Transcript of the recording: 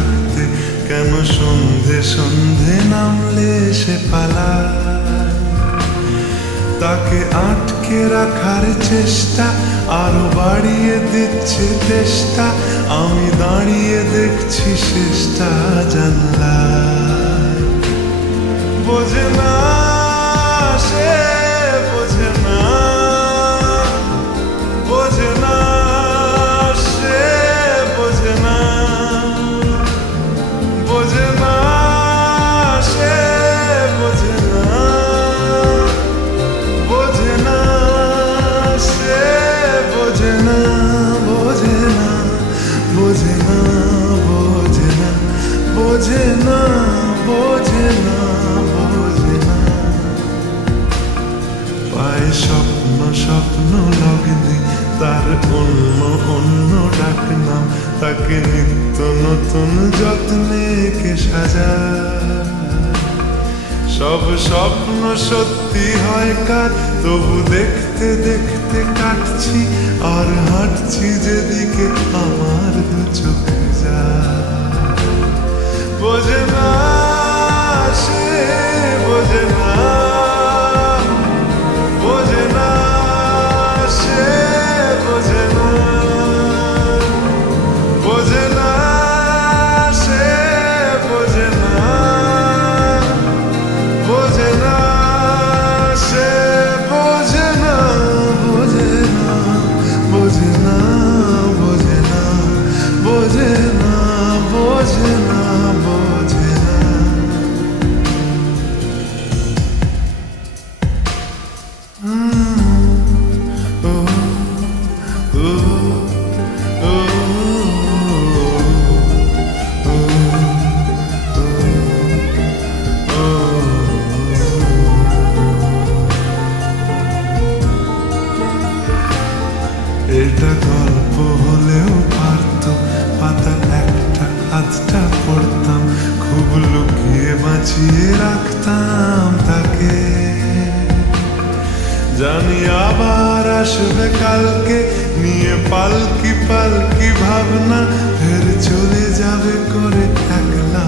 থাকতে কেন সন্ধে সন্ধে নামলে সে পালায়। তাকে আটকে রাখার চেষ্টা আরো বাড়িয়ে দিচ্ছে তেষ্টা, আমি দাঁড়িয়ে দেখছি শেষটা জানলায়। বোঝে না সে, বোঝে না, বোঝে না সে, বোঝে না, বোঝে না সে, বোঝে না, বোঝে না সে, বোঝে না, বোঝে না, বোঝে না, বোঝে না, বোঝে না, বোঝে না, বোঝে না। পায়ে স্বপ্ন স্বপ্ন লগ্নে তার অন্য অন্য ডাক নাম, তাকে নিত্য নতুন যত্নে কে সাজায়। সব স্বপ্ন সত্যি হয় কার, তবু দেখতে দেখতে কাটছি আর হাঁটছি যেদিকে আমার দু চোখ যায়। বোঝে না সে, বোঝে না, বোঝে না সে, বোঝে না, বোঝে না সে, বোঝে না, বোঝে না সে, বোঝে না, বোঝে না, বোঝে না, বোঝে না, বোঝে না, বোঝে না, বোঝে না। এটা গল্প হলেও পারত, পাতা একটা আধটা পড়তাম, খুব লুকিয়ে বাঁচিয়ে রাখতাম তাকে। জানি আবার আসবে কালকে নিয়ে পালকি পালকি ভাবনা, ফের চলে যাবে করে একলা